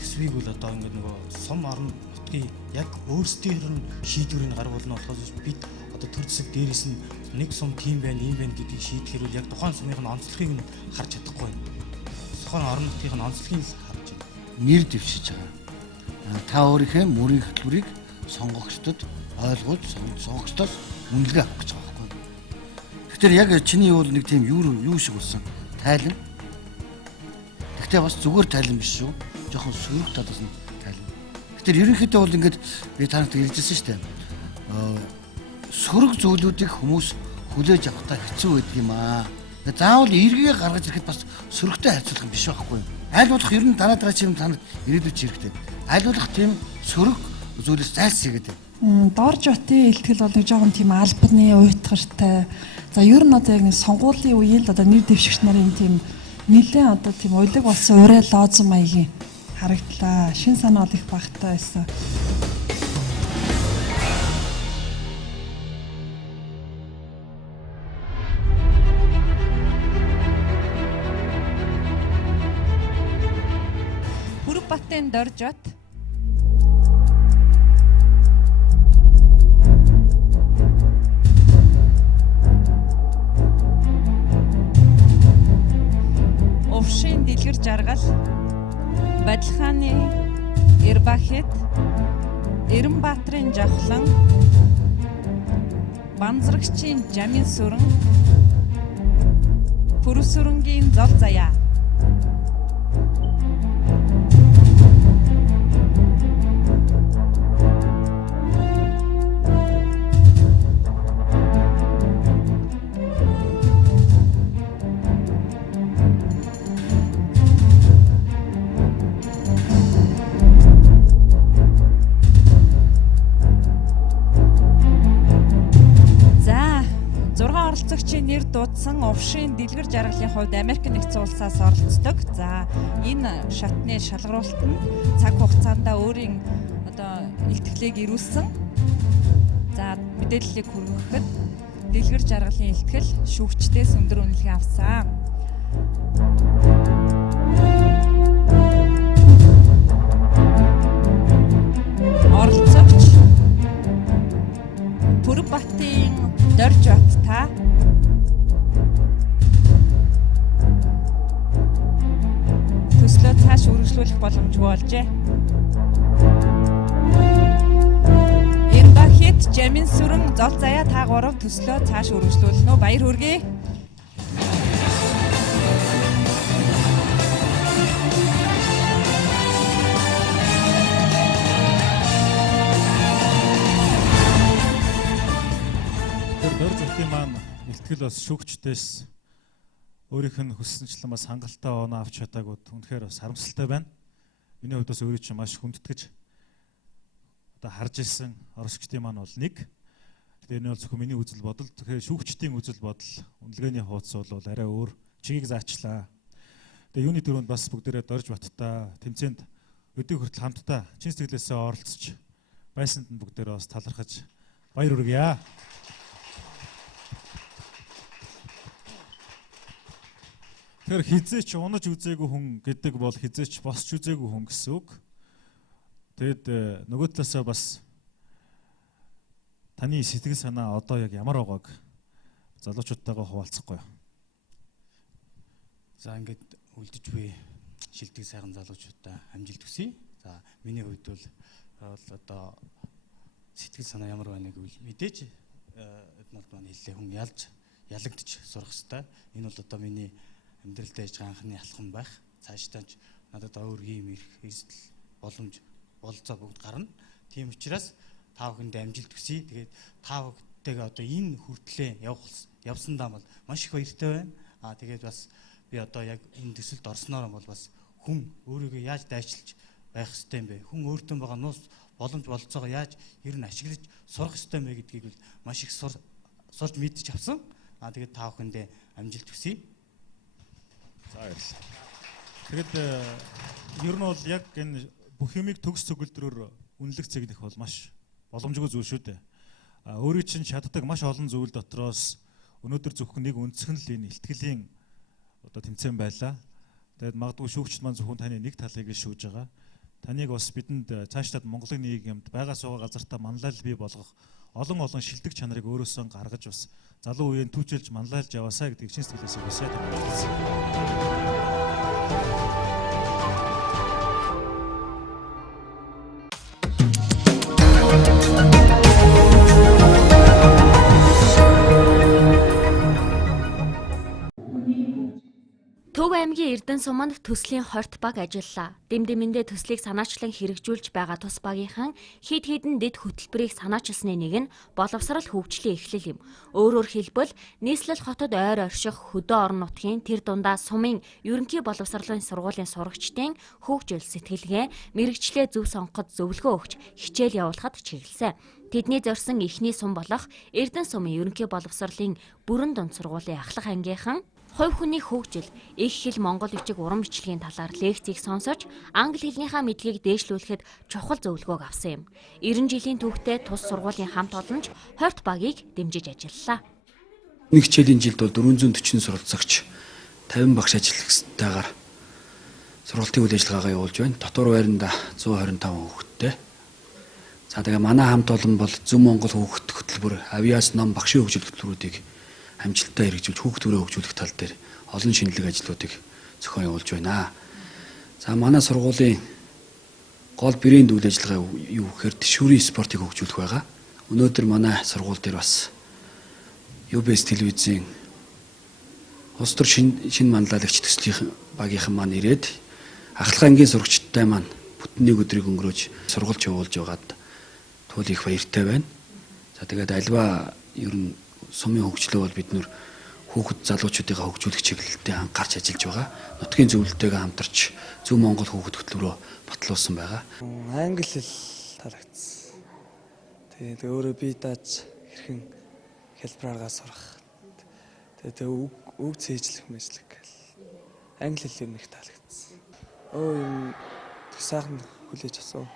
төсвийг бол одоо ингээд нөгөө сум орон нутгийн яг өөрсдийнх нь шийдвэрийг гаргуулна болохоос бид одоо төр зэсэг дээрээс нь нэг сум тийм байна, ийм байна гэдгийг шийдэхээр бол яг тухайн сумын онцлогийг нь харж чадахгүй байна. Тухайн орон нутгийн онцлогийг л харж байна. Нэр дэвшиж байгаа. Та өөрийнхөө мөрийн хөтөлбөрийг сонгогчдод ойлгуулж, сонгогчдоос үнэлгээ авах гэж байгаа байхгүй. Тэгэхээр яг чиний бол нэг тийм юу шиг болсон. Тайлан. Гэхдээ бас зүгээр тайлан биш шүү. Жохон сөрөг талаас нь тайлан. Тэгэхээр ерөнхийдөө бол ингээд би танад хэлжсэн шүү дээ. Сөрөг зүйлүүдийг хүмүүс хүлээж авахтаа хэцүү байдаг юм аа. Заавал эргээ гаргаж ирэхэд бас сөрөгтэй харьцуулах биш байхгүй юу? Аль болох ер нь дараа чим танад ирээдүйд хэрэгтэй. Аль болох тийм сөрөг зүйлээс зайлсхийгээд. Дорж отын илтгэл бол нэг жоохон тийм албаны уйтгартай. За ер нь одоо яг нэг сонгуулийн үеийн л одоо нэр дэвшигч нарын тийм нэлээд одоо тийм уйлаг болсон урай лоозон маягийн харагдлаа. Шин санаа их багтаа байсан. Баттын Доржот Овшин дэлгэр жаргал Бадлахааны Ирбахет Эренбаатрын Жавхлан Банзрагчийн Жамин сүрэн Пүрүсүрэнгийн зол заяа нэр дуудсан Овшин дэлгэр жаргалын хувьд Америк нэгдсэн улсаас оролцдог. За энэ шатны шалгаруулалт нь цаг хугацаанд өөрийн одоо илтгэлийг ирүүлсэн. За мэдээллийг хүргэхэд дэлгэр жаргалын илтгэл шүүгчдээс өндөр үнэлгээ авсан. Оролцогч Пүрбатын төслөө цааш үргэлжлүүлэх боломжгүй болжээ. Хэд Жамин сүрэн зол заяа та 3 төслөө цааш үргэлжлүүлнэ. Баяр хүргэе. Тэр дор зүтгий маань ихтгэл бас шүүгчдээс өөрийнх нь хүссэнчлэн бас хангалттай оноо авч чадаагүй үнэхээр бас харамсалтай байна. Миний хувьд бас өөрөө чинь маш хүндэтгэж харж ирсэн оросчдын маань бол нэг. Тэгэхээр энэ бол зөвхөн миний үзэл бодол. Тэгэхээр шүүгчдийн үзэл бодол, үнэлгээний хуудас бол арай өөр. Чигийг заачлаа. Тэгээ юуны дөрөнд бас бүгдээрээ дорж баттай тэмцээнд өдөө хүртэл хамтдаа чин сэтгэлээсээ оролцож байсанд нь бүгдээрээ бас талархаж баяр хүргье. Тэгэхээр хизээч унаж үзээгүй хүн гэдэг бол хизээч босч үзээгүй хүн гэсэн үг. Тэгэд нөгөө талаасаа бас таны сэтгэл санаа одоо яг ямар байгааг залуучуудтайгаа хуваалцахгүй юу? За ингээд үлдэж буй шилдэг сайхан залуучуудаа амжилт хүсье. За миний хувьд бол одоо сэтгэл санаа ямар байныг мэдээж эднод маань хэллээ, хүн ялагдж сурах хэрэгтэй. Энэ бол одоо миний амьдралд ээж анхны алхам байх. Цаашдаа надад өөр юм ирэх эрсдэл боломж болцоо бүгд гарна. Тийм учраас та бүхэндээ амжилт хүсье. Тэгээд та бүхтэйгээ одоо энэ хүртлээ явсандаа бол маш их баяртай байна. Тэгээд бас би одоо яг энэ төсөлд орсноор бол бас хүн өөрийгөө яаж дайчилж байх ёстой юм бэ? Хүн өөртөө байгаа нууц боломж болцоогоо яаж ер нь ашиглаж сурах ёстой юм бэ гэдгийг бол маш их сурж мэдчих авсан. Тэгээд та бүхэндээ амжилт хүсье. За баярлалаа. Тэгэд ер нь бол яг энэ бүх юмыг төгс төгөлдрөөр үнэлэх цэгнэх бол маш боломжгүй зүйл шүү дээ. Өөрийн чинь чаддаг маш олон зүйл дотроос өнөөдөр зөвхөн нэг өнцгөн л энэ ихтгэлийн одоо тэмцээн байлаа. Тэгээд магадгүй шүүгчд маань зөвхөн таны нэг талыг л шүүж байгаа. Таныг бас бидэнд цаашдаа Монголын нийгэмд байгаа суугаа газартаа манлайл бий болгох олон шилдэг чанарыг өөрөөсөө гаргаж бас залуу үеийн түүчилж манлайлж яваасаа гэдэг чин сэтгэлээс хүсье. Төв аймгийн Эрдэнэ суманд төслийн 20 баг ажиллалаа. Дэмдэмэндээ төслийг санаачлан хэрэгжүүлж байгаа тус багийнхан хэд хэдэн дэд хөтөлбөрийг санаачилсны нэг нь боловсрал хөгжлийн эхлэл юм. Өөрөөр хэлбэл нийслэл хотод ойр орших хөдөө орон нутгийн тэр дундаа сумын ерөнхий боловсролын сургуулийн сурагчдын хөгжил сэтгэлгээ, мэрэгчлээ зөв сонгоход зөвлөгөө өгч хичээл явуулахад чиглэсэн. Тэдний зорьсон эхний сум болох Эрдэнэ сумын ерөнхий боловсролын бүрэн дунд сургуулийн ахлах ангийнхан хувь хүний хөгжил, их хэл монгол бичиг уран бичлэгийн талаар лекцийг сонсож, англи хэлнийхаа мэдлэгийг дээшлүүлэхэд чухал зөвлөгөөг авсан юм. 90 жилийн түүхтэй тус сургуулийн хамт олонч 20 багийг дэмжиж ажиллалаа. Нэг хичээлийн жилд бол 440 суралцагч 50 багш ажиллагчтайгаар сургалтын үйл ажиллагаагаа явуулж байна. Дотор байранда 125 хүүхэдтэй. За тэгээ манай хамт олон бол Зөв Монгол хүүхэд хөтөлбөр, авиас ном багшийн хөгжил хөтөлбөрүүдийг амжилттай хэрэгжүүлж хүүхд төрөө хөгжүүлэх тал дээр олон шинэлэг ажлуудыг зохион явуулж байна. За манай сургуулийн гол брэнд үйл ажиллагаа юу гэхээр тэшүүрийн спортыг хөгжүүлэх байгаа. Өнөөдөр манай сургууль дээр бас UBS телевизийн улс төр шинэ манлайлагч төслийн багийнхан маань ирээд ахлах ангийн сурагчдтай маань бүтэн нэг өдрийг өнгөрөөж сургалж явуулж байгаад туул их баяртай байна. За тэгээд альва ер нь сумын хөгжлөө бол бид нөр хүүхэд залуучуудыгаа хөгжүүлэх чиглэлтэй анхаарч ажиллаж байгаа. Нутгийн зөвлөлтөйгээ хамтарч Зөв Монгол хүүхэд хөтөлбөрөөр батлуулсан байгаа. Англи хэл таалагдсан. Тэгээд өөрөө бие дааж хэрхэн хэлбэраараа сурах. Тэгээд үг цээжлэх мэдлэг гэл. Англи хэлээр нэг таалагдсан. Юм сайхан хүлээж авсан.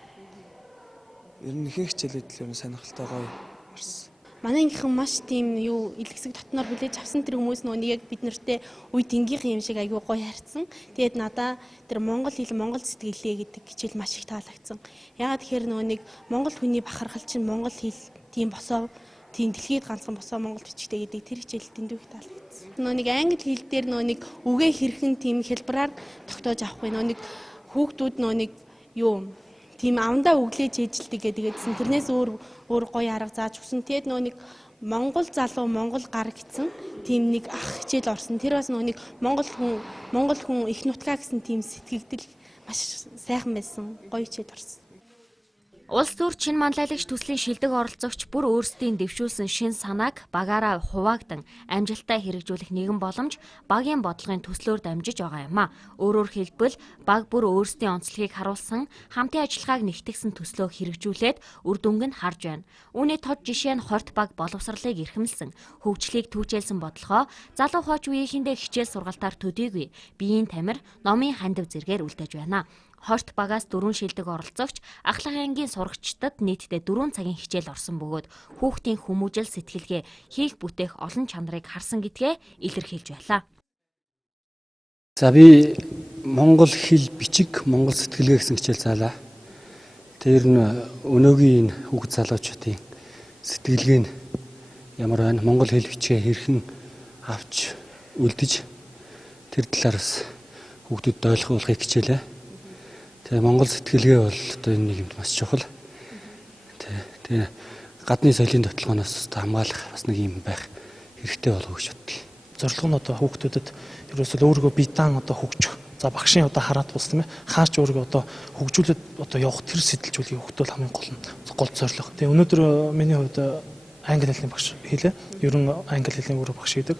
Ер нь их хичээлүүд л ер нь сонирхолтой гоё ирсэн. Манай ангийнхан маш тийм илгэсэг дотноор хүлээж авсан тэр хүмүүс нөгөө яг бид нартэй үе тэнгийнхэн юм шиг аягүй гоё харьцсан. Тэгээд надаа тэр монгол хэл, монгол сэтгэлээ гэдэг хичээл маш их таалагдсан. Ягаад тэгэхээр нөгөө нэг монгол хүний бахархал чинь монгол хэл тийм босоо тийм дэлхийд ганцхан босоо Монгол бичгтэй гэдэг тэр хичээл дэндүү их таалагдсан. Нэг англи хэл дээр нэг үгээ хэрхэн тийм хэлбэраар тогтоож авахгүй нэг хүүхдүүд нэг юу тийм авандаа өглөөж ээжилдэг гэдэгсэн. Тэрнээс өөр гоё арга зааж өгсөн. Тэгэд нэг Монгол залуу Монгол гар гэсэн тийм нэг ах хичээл орсон. Тэр бас нэг Монгол хүн их нутгаа гэсэн тийм сэтгэгдэл маш сайхан байсан. Гоё хичээл орсон. Улс төр чин манлайлагч төслийн шилдэг оролцогч бүр өөрсдийн дэвшүүлсэн шин санааг багаараа хуваагдан амжилттай хэрэгжүүлэх нэгэн боломж багийн бодлогын төслөөр дамжиж байгаа юм а. Өөрөөр хэлбэл баг бүр өөрсдийн онцлогийг харуулсан хамтын ажиллагааг нэгтгэсэн төслөө хэрэгжүүлээд үр дүнг нь харж байна. Үүний тод жишээ нь хорт баг боловсролыг эрхэмлсэн, хөгжлийг түүчээлсэн бодлогоо залуу хооч үеийнхэндээ хичээл сургалтаар төдийгүй биеийн тамир, номын хандив зэргээр үлдээж байна. Хорт багаас 4 шилдэг оролцогч Ахлах ангийн сурагчдад нийтдээ 4 цагийн хичээл орсон бөгөөд хүүхдийн хүмүүжил сэтгэлгээ хийх бүтээх олон чанарыг харсан гэдгээ илэрхийлж байлаа. За би Монгол хэл бичиг, Монгол сэтгэлгээ гэсэн хичээл заалаа. Тэр нь өнөөгийн хүүхд залуучуудын сэтгэлгээ нь ямар байна? Монгол хэл бичгээ хэрхэн авч үлдэж тэр талаар бас хүүхдүүдэд ойлгуулахыг хичээлээ. Тэгээ Монгол сэтгэлгээ бол одоо энэ нэг юм маш чухал. Тэгээ гадны соёлын тогтолгооноос хамгаалах бас нэг юм байх хэрэгтэй болов уу гэж боддог. Зорилго нь одоо хүүхдүүдэд ерөөсөө өөрийгөө биедан одоо хөгжих. За багшийн одоо хараад бус тийм ээ. Хаач өөрийгөө одоо хөгжүүлээд одоо явах тэр сэтэлжүүлгийг хүүхдүүд хамгийн гол зорилго. Тэгээ өнөөдөр миний хувьд англи хэлний багш хэлээ. Ер нь англи хэлний өөрөө багш гэдэг.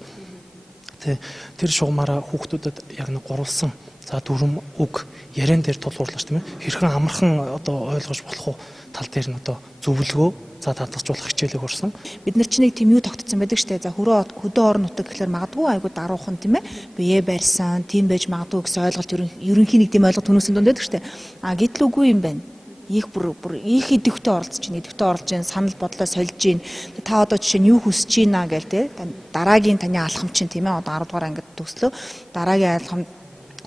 Тэр шугамаараа хүүхдүүдэд яг нэг гурвалсан за дүрм үг яриан дээр тулгуурлаж тийм ээ хэрхэн амархан одоо ойлгож болох уу тал дээр нь одоо зөвлөгөө за татгалзуулах хичээлийг хүрсэн. Бид нар ч нэг тийм юу тогтцсон байдаг штэ. За хөдөө орон нутаг гэхэлэр магадгүй айгуу даруухан тийм ээ бие барьсан тийм байж магадгүй гэсэн ойлголт ерөнхийн нэг тийм ойлголт хүмүүсийн дунд байдаг штэ. Гэтэл үгүй юм байна. Их бүр их идэвхтэй оролцож байна. Идэвхтэй оролж байна. Санал бодлоо сольж байна. Та одоо жишээ нь юу хүсэж байна гээл те. Дараагийн таны алхам чинь тийм ээ одоо 10 дугаар ангид төгслөө. Дараагийн алхам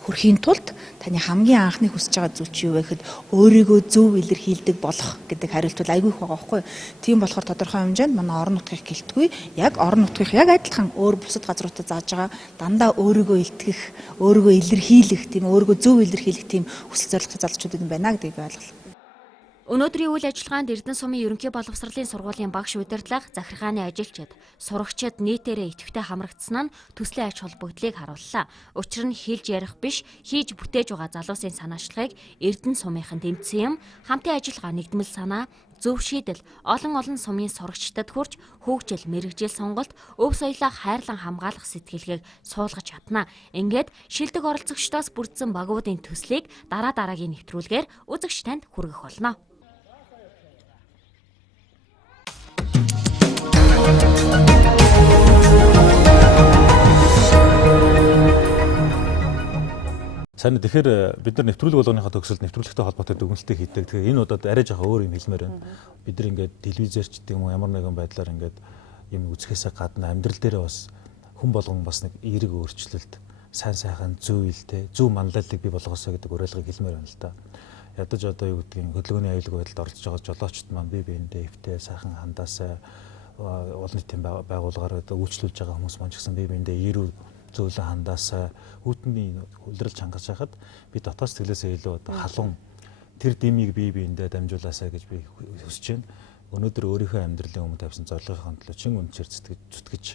хүрэхийн тулд таны хамгийн анхны хүсэж байгаа зүйл чи юу вэ гэхэд өөрийгөө зөв илэрхийлдэг болох гэдэг хариулт бол айгүй их байгаа байхгүй. Тийм болохоор тодорхой хэмжээнд манай орон нутгийг гэлтгүй яг орон нутгийг яг адилхан өөр бусад газруудад зааж байгаа дандаа өөрийгөө илтгэх, өөрийгөө илэрхийлэх тийм өөрийгөө зөв илэрхийлэх тийм хүсэл зорилготой залуучууд юм байна гэдгийг ойлголоо. Өнөөдрийн үйл ажиллагаанд Эрдэнэ сумын ерөнхий боловсролын сургуулийн багш удирдлага, захиргааны ажилчид, сурагчид нийтээрээ идэвхтэй хамрагдсан нь төслийн ач холбогдлыг харууллаа. Учир нь хэлж ярих биш, хийж бүтээж байгаа залуусын санаачлагыг Эрдэнэ сумынхан дэмжсэн юм, хамтын ажиллагаа нэгдмэл санаа, зөв шийдэл олон сумын сурагчдад хүрч хөгжил, мэрэгжил сонголт, өв соёлоо хайрлан хамгаалах сэтгэлгээг суулгаж чадна. Ингээд шилдэг оролцогчдоос бүрдсэн багуудын төслийг дараагийн нэвтрүүлгээр үзэгч танд хүргэх болно. Сайн тэгэхээр бид нар нэвтрүүлэг болгоныхаа төгсөлд нэвтрүүлэгтэй холбоотой дүгнэлтийг хийдэг. Тэгэхээр энэ удаад арай жоохон өөр юм хэлмээр байна. Бид нар ингээд телевизээр ч гэдэг юм уу ямар нэгэн байдлаар ингээд юм үзэхээсээ гадна амьдрал дээр бас хүн болгон бас нэг эерэг өөрчлөлт, сайн сайхан зөв илтэй, зөв манлайлалыг бий болгосоо гэдэг уриалгыг хэлмээр байна л да. Ядаж одоо юу гэдгийг хөдөлгөөний аюулгүй байдалд орж байгаа жолоочд маань бие биендээ эвтэй, сайхан хандаасаа олон нийтийн байгууллагаар үйлчлүүлж байгаа хүмүүс маань ч гэсэн бие биендээ эерүү зөвлөн хандаасаа хүүтний хүлрэлж хангаж байхад би дотоод сэтгэлээсээ илүү одоо халуун тэр дэмийг бие биендээ дамжуулаасаа гэж би хүсэж байна. Өнөөдөр өөрийнхөө амьдралын өмнө тавьсан зорилгын төлөө чин үнчээр зүтгэж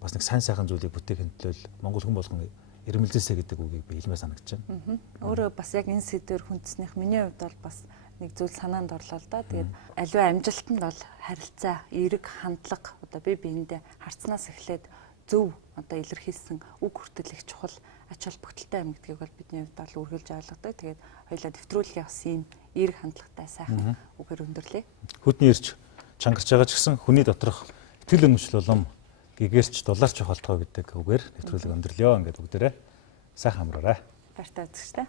бас нэг сайн сайхан зүйлийг бүтээхин төлөө Монгол хүн болгон ирмэлзээсэ гэдэг үгийг би хэлмээр санагдаж байна. Өөрөө бас яг энэ сэдвээр хүндснийх миний хувьд бол бас нэг зүйл санаанд орлоо л да. Тэгээд аливаа амжилтанд бол харилцаа, эерэг хандлага одоо бие биендээ харцнаас эхлээд зөв одоо илэрхийлсэн үг хүртэл их чухал ач холбогдолтой юм гэдгийг бол бидний хувьд бол үргэлж ойлгодог. Тэгээд хоёулаа нэвтрүүлгээ бас ийм эерэг хандлагатай сайхан үгээр өндөрлөө. Хүдний ирж чангарч байгаа ч гэсэн хүний доторх итгэл үнэмшил болом гэгэрч дулаарч холтгоо гэдэг үгээр нэвтрүүлэг өндөрлөө. Ингээд бүгдээрээ сайхан амраарай. Баяртай үзэгчтэй.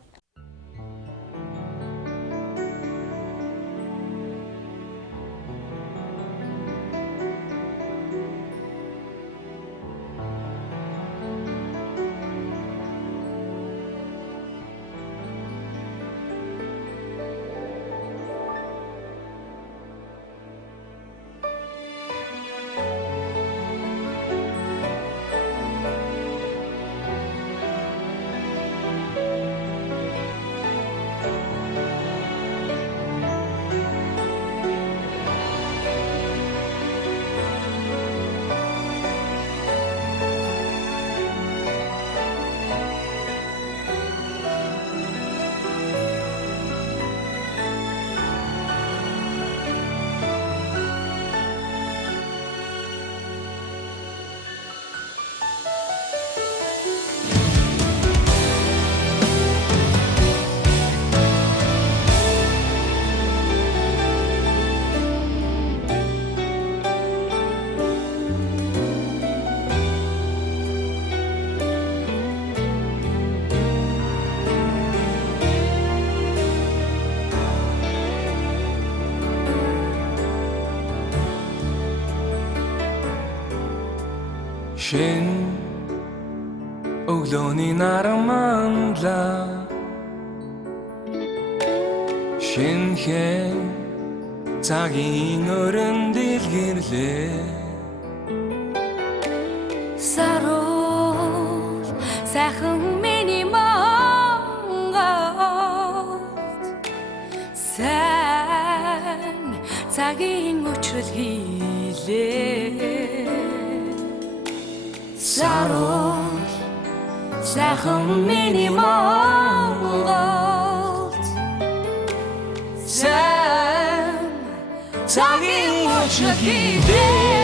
Шин өглөөний нараманла шинхэн цагийн өрөн дэлгэрлээ Сарул сайхан миний Монгол сайн цагийн өчрөл хийлээ Сарул сайхан миний Монгол сайн цагийн өчрөл хийлээ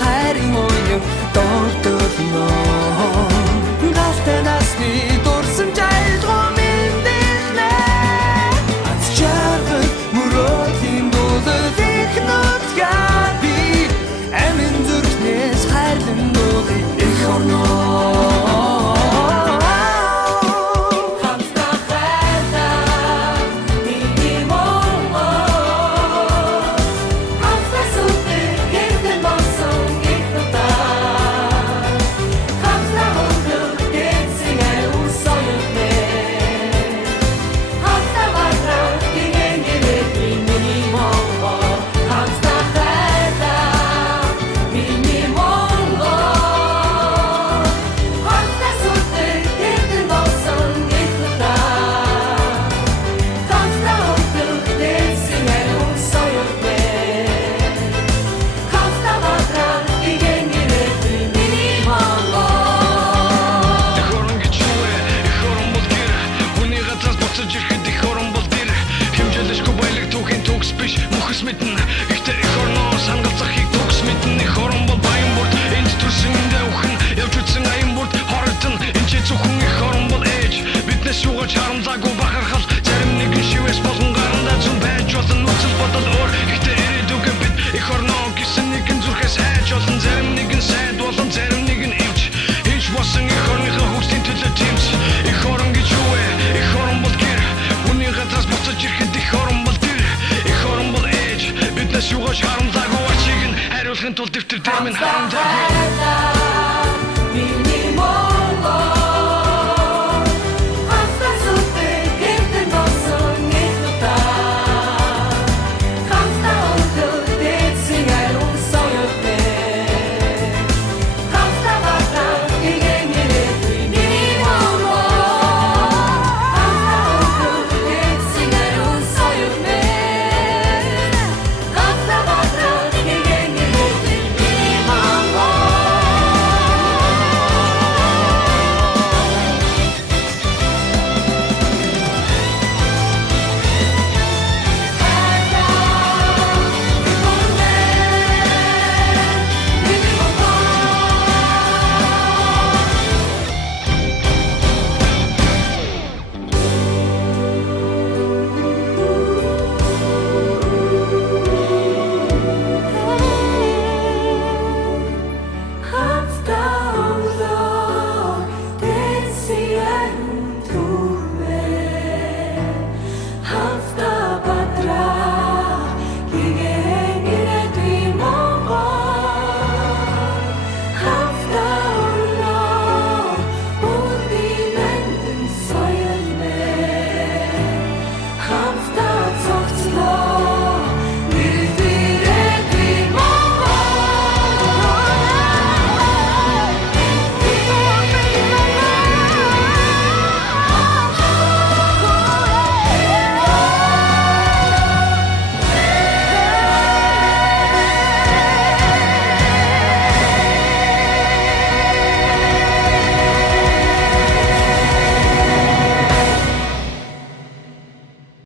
Хайрын уян дуудуулно Галтай насны